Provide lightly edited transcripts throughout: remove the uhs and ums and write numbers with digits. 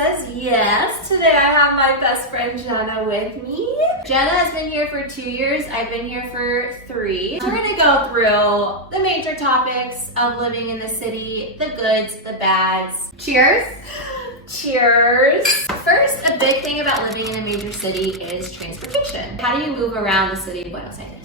Says Yes. Today I have my best friend Jenna with me. Jenna has been here for 2 years. I've been here for 3. We're gonna go through the major topics of living in the city, the goods, the bads. Cheers. Cheers. First, a big thing about living in a major city is transportation. How do you move around the city of Buenos Aires?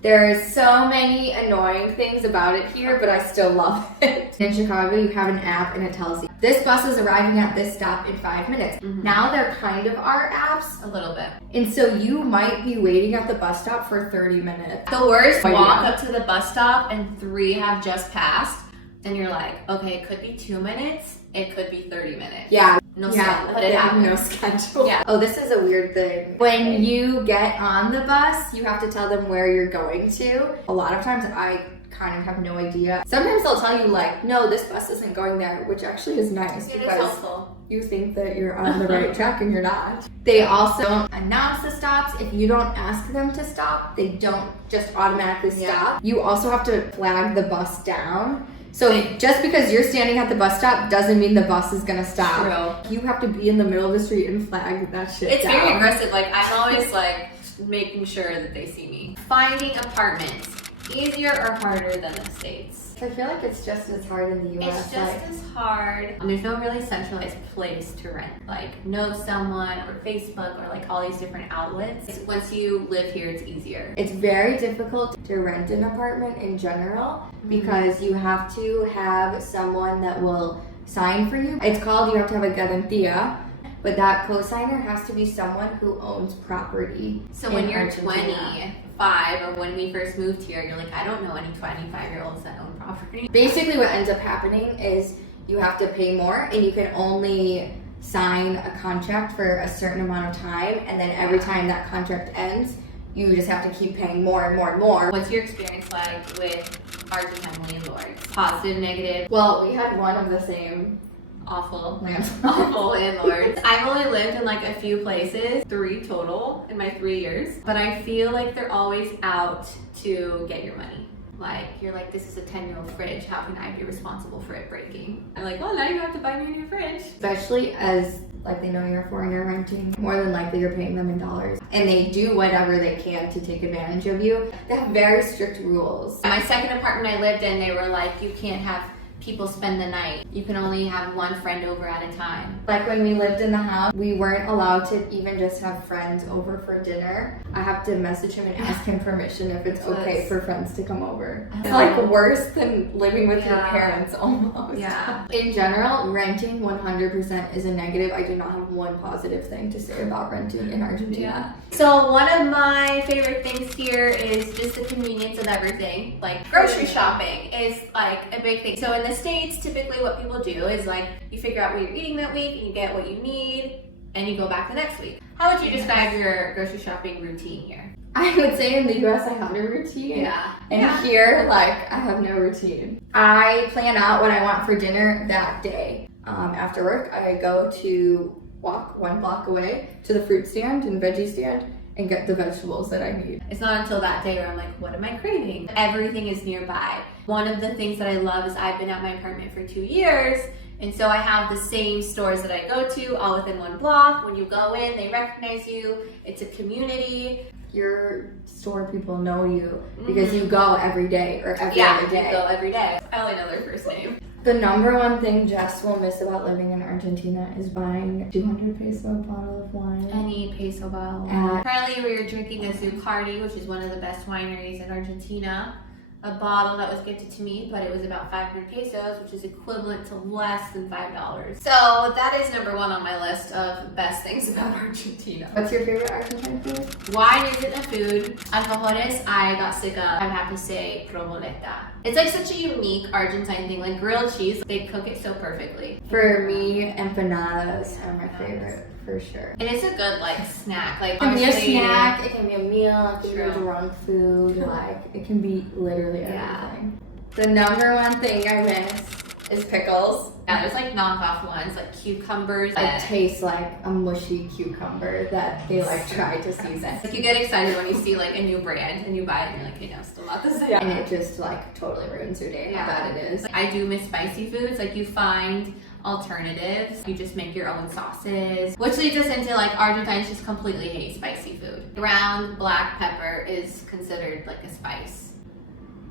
There's so many annoying things about it here, but I still love it. In Chicago, you have an app and it tells you, this bus is arriving at this stop in 5 minutes. Now there kind of are apps. A little bit. And so you might be waiting at the bus stop for 30 minutes. The worst, walk up to the bus stop and 3 have just passed. And you're like, okay, it could be 2 minutes. It could be 30 minutes. Yeah. No schedule. But it happens. No schedule. Yeah. Oh, this is a weird thing. When you get on the bus, you have to tell them where you're going to. A lot of times I kind of have no idea. Sometimes they'll tell you like, no, this bus isn't going there, which actually is nice because you think that you're on the right track and you're not. They also don't announce the stops. If you don't ask them to stop, they don't just automatically stop. You also have to flag the bus down. So just because you're standing at the bus stop doesn't mean the bus is gonna stop. True. You have to be in the middle of the street and flag that shit It's down. very aggressive. Like, I'm always like making sure that they see me. Finding apartments, easier or harder than the States? I feel like it's just as hard in the US. It's just as hard. There's no really centralized place to rent. Like, know someone or Facebook or like all these different outlets. Once you live here, it's easier. It's very difficult to rent an apartment in general because you have to have someone that will sign for you. It's called, you have to have a garantía, but that co-signer has to be someone who owns property. So when you're 25 or when we first moved here, you're like, I don't know any 25-year-olds that own property. Basically what ends up happening is you have to pay more and you can only sign a contract for a certain amount of time, and then every time that contract ends, you just have to keep paying more and more and more. What's your experience like with Argentine landlords? Positive, negative? Well, we had one of the same awful landlords. I've only lived in like a few places, 3 total in my 3 years, but I feel like they're always out to get your money. Like, you're like, this is a 10-year-old fridge, how can I be responsible for it breaking? I'm like, well, now you have to buy me a new fridge. Especially as like they know you're a foreigner renting, more than likely you're paying them in dollars. And they do whatever they can to take advantage of you. They have very strict rules. My second apartment I lived in, they were like, you can't have people spend the night. You can only have one friend over at a time. Like when we lived in the house, we weren't allowed to even just have friends over for dinner. I have to message him and ask him permission if it's okay for friends to come over. It's like worse than living with your parents almost. Yeah. In general, renting 100% is a negative. I do not have one positive thing to say about renting in Argentina. Yeah. So one of my favorite things here is just the convenience of everything. Like grocery shopping is like a big thing. So in the States, typically what people do is like you figure out what you're eating that week and you get what you need and you go back the next week. How would you describe your grocery shopping routine here? I would say in the US I had a routine. Yeah. And here, like, I have no routine. I plan out what I want for dinner that day. After work, I go to walk 1 block away to the fruit stand and veggie stand and get the vegetables that I need. It's not until that day where I'm like, what am I craving? Everything is nearby. One of the things that I love is I've been at my apartment for 2 years, and so I have the same stores that I go to all within 1 block. When you go in, they recognize you. It's a community. Your store people know you because you go every day or every other day. Yeah, you go every day. I only know their first name. The number one thing Jess will miss about living in Argentina is buying 200 peso bottle of wine. Any peso bottle. Currently we are drinking a Zucardi, which is one of the best wineries in Argentina. A bottle that was gifted to me, but it was about 500 pesos, which is equivalent to less than $5. So that is number 1 on my list of best things about Argentina. What's your favorite Argentine food? Wine isn't a food. Alfajores, I got sick of. I have to say provoleta. It's like such a unique Argentine thing, like grilled cheese. They cook it so perfectly. For me, empanadas are my favorite. For sure. And it's a good like snack. Like it can be a snack, it can be a meal, it can be drunk food, like it can be literally everything. The number one thing I miss is pickles. Yeah, there's like knockoff ones, like cucumbers. It tastes like a mushy cucumber that they like try to season. Like you get excited when you see like a new brand and you buy it and you're like, okay, no, still not the same. And it just like totally ruins your day how bad it is. Like, I do miss spicy foods. Like you find alternatives. You just make your own sauces, which leads us into like Argentines just completely hate spicy food. Ground black pepper is considered like a spice.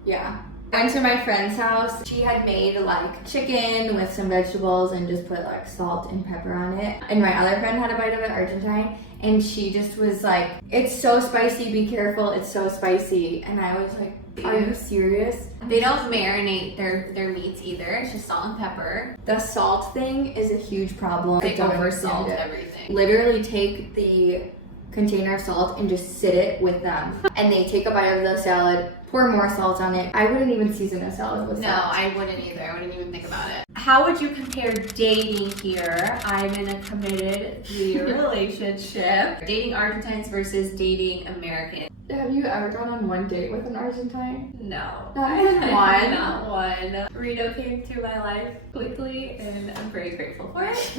Yeah. Went to my friend's house. She had made like chicken with some vegetables and just put like salt and pepper on it. And my other friend had a bite of it, Argentine, and she just was like, "It's so spicy, be careful, it's so spicy." And I was like, "Are you serious?" They don't marinate their meats either. It's just salt and pepper. The salt thing is a huge problem. They I don't over salt understand it. everything. Literally take the container of salt and just sit it with them. And they take a bite of the salad, pour more salt on it. I wouldn't even season a salad with No, salt. I wouldn't either. I wouldn't even think about it. How would you compare dating here? I'm in a committed 3-year relationship. Dating Argentines versus dating Americans. Have you ever gone on one date with an Argentine? No. Not even one? Not one. Rito came through my life quickly and I'm very grateful for it.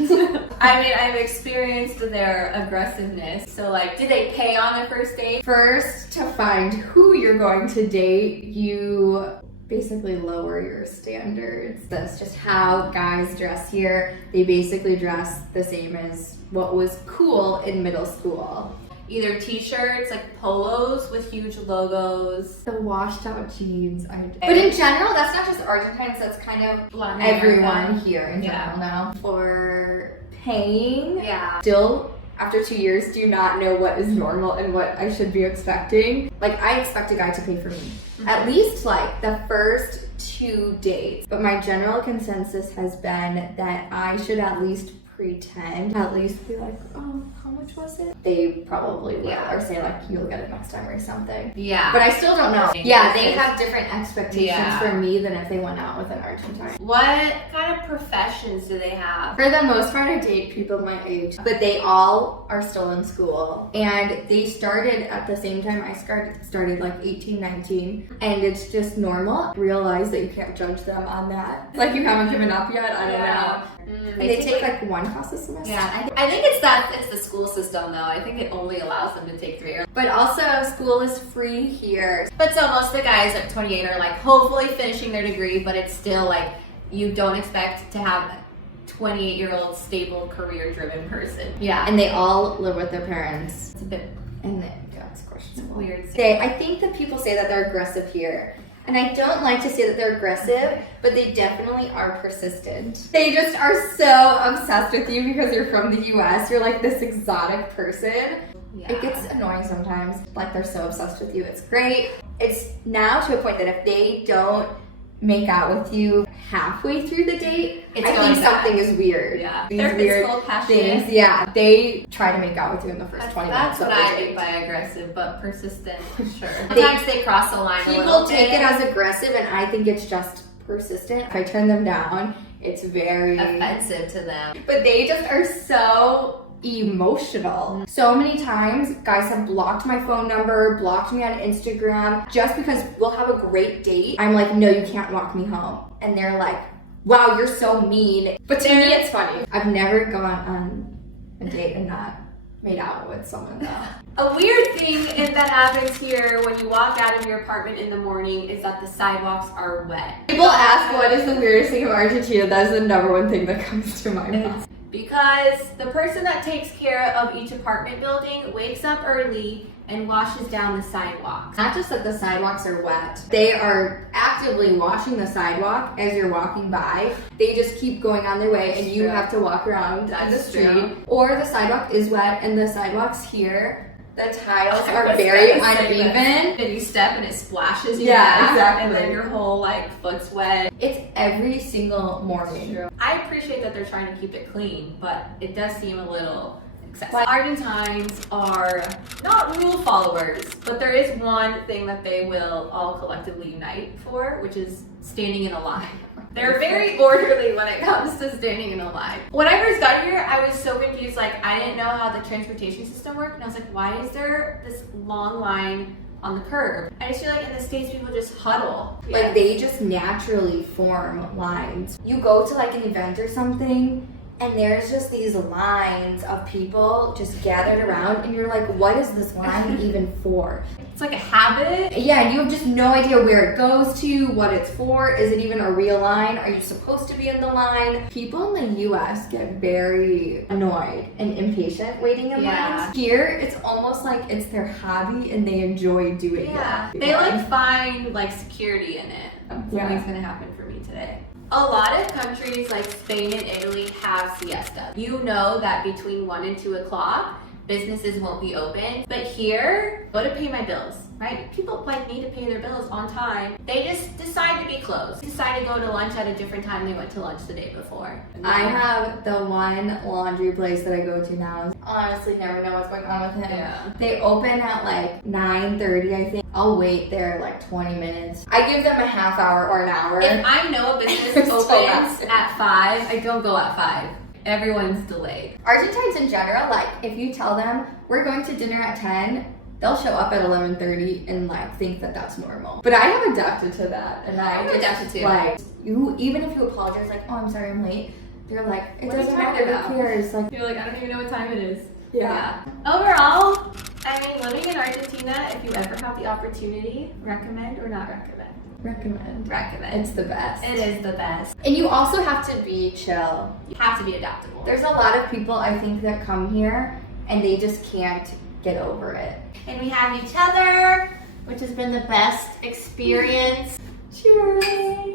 I mean, I've experienced their aggressiveness. So like, did they pay on the first date? First, to find who you're going to date, you basically lower your standards. That's just how guys dress here. They basically dress the same as what was cool in middle school. Either t-shirts, like polos with huge logos. The washed out jeans. But in general, that's not just Argentines, that's kind of Latin everyone America. here in general now. For paying, Yeah. still, after 2 years, do not know what is normal and what I should be expecting. Like, I expect a guy to pay for me. At least, like, the first 2 dates. But my general consensus has been that I should at least pretend, at least be like, "Oh, how much was it?" They probably will, Yeah. or say like, "You'll get it next time" or something. Yeah. But I still don't know. Same Yeah, they basis. have different expectations Yeah. for me than if they went out with an Argentine. What kind of professions do they have? For the most part, I date people my age, but they all are still in school. And they started at the same time I started like 18, 19. And it's just normal. Realize that you can't judge them on that. Like, you haven't given up yet? I don't know. They take like 1 class a semester. Yeah, I think it's the school system though. I think it only allows them to take 3. But also, school is free here. But so most of the guys at 28 are like hopefully finishing their degree, but it's still like you don't expect to have a 28-year-old stable career-driven person. Yeah, and they all live with their parents. It's a bit And it's questionable. weird. I think that people say that they're aggressive here. And I don't like to say that they're aggressive, but they definitely are persistent. They just are so obsessed with you because you're from the US. You're like this exotic person. Yeah. It gets annoying sometimes. Like, they're so obsessed with you. It's great. It's now to a point that if they don't make out with you halfway through the date, It's I going think bad. something is weird. Yeah. These They're weird physical, passionate. things. Yeah. They try to make out with you in the first 20 That's minutes of what the I date. mean by aggressive, but persistent for sure. They- Sometimes they cross the line a People little take bit. it as aggressive, and I think it's just persistent. If I turn them down, it's very offensive to them. But they just are so emotional. So many times, guys have blocked my phone number, blocked me on Instagram, just because we'll have a great date. I'm like, "No, you can't walk me home." And they're like, "Wow, you're so mean." But to me, it's funny. I've never gone on a date and not made out with someone though. A weird thing that happens here when you walk out of your apartment in the morning is that the sidewalks are wet. People ask, what is the weirdest thing of Argentina? That is the number one thing that comes to my mind. Because the person that takes care of each apartment building wakes up early and washes down the sidewalks. Not just that the sidewalks are wet, they are actively washing the sidewalk as you're walking by. They just keep going on their way and you True. have to walk around That's the street. true. Or the sidewalk is wet and the sidewalks here, the tiles I are was very gonna say that. uneven. And you step and it splashes you Yeah, back, exactly. and then your whole like foot's wet. It's every single morning. I appreciate that they're trying to keep it clean, but it does seem a little excessive. Argentines are not rule followers, but there is one thing that they will all collectively unite for, which is standing in a line. They're very orderly when it comes to standing in a line. When I first got here, I was so confused. Like, I didn't know how the transportation system worked, and I was like, why is there this long line on the curb? I just feel like in the States, people just huddle. Like, they just naturally form lines. You go to like an event or something, and there's just these lines of people just gathered around, and you're like, what is this line even for? It's like a habit. Yeah, and you have just no idea where it goes to, what it's for. Is it even a real line? Are you supposed to be in the line? People in the US get very annoyed and impatient waiting in lines. Here, it's almost like it's their hobby and they enjoy doing it. They like find like security in it. Something's gonna happen for me today. A lot of countries like Spain and Italy have siesta. You know that between 1 and 2 o'clock, businesses won't be open. But here, go to pay my bills, right? People like need to pay their bills on time. They just decide to be closed. Decide to go to lunch at a different time they went to lunch the day before. I have the one laundry place that I go to now. Honestly, never know what's going on with him. Yeah. They open at like 9:30, I think. I'll wait there like 20 minutes. I give them a half hour or an hour. If I know a business opens at 5, I don't go at 5. Everyone's delayed. Argentines in general, like if you tell them we're going to dinner at 10, they'll show up at 11:30 and like think that that's normal. But I have adapted to that, and I've adapted too. Like you, even if you apologize, like, oh, I'm sorry, I'm late. They're like, it doesn't matter. Who cares? Like, you're like, I don't even know what time it is. Yeah. Overall, I mean, living in Argentina, if you ever have the opportunity, recommend or not recommend? Recommend. Recommend. It's the best. It is the best. And you also have to be chill. You have to be adaptable. There's a lot of people, I think, that come here and they just can't get over it. And we have each other, which has been the best experience. Cheers.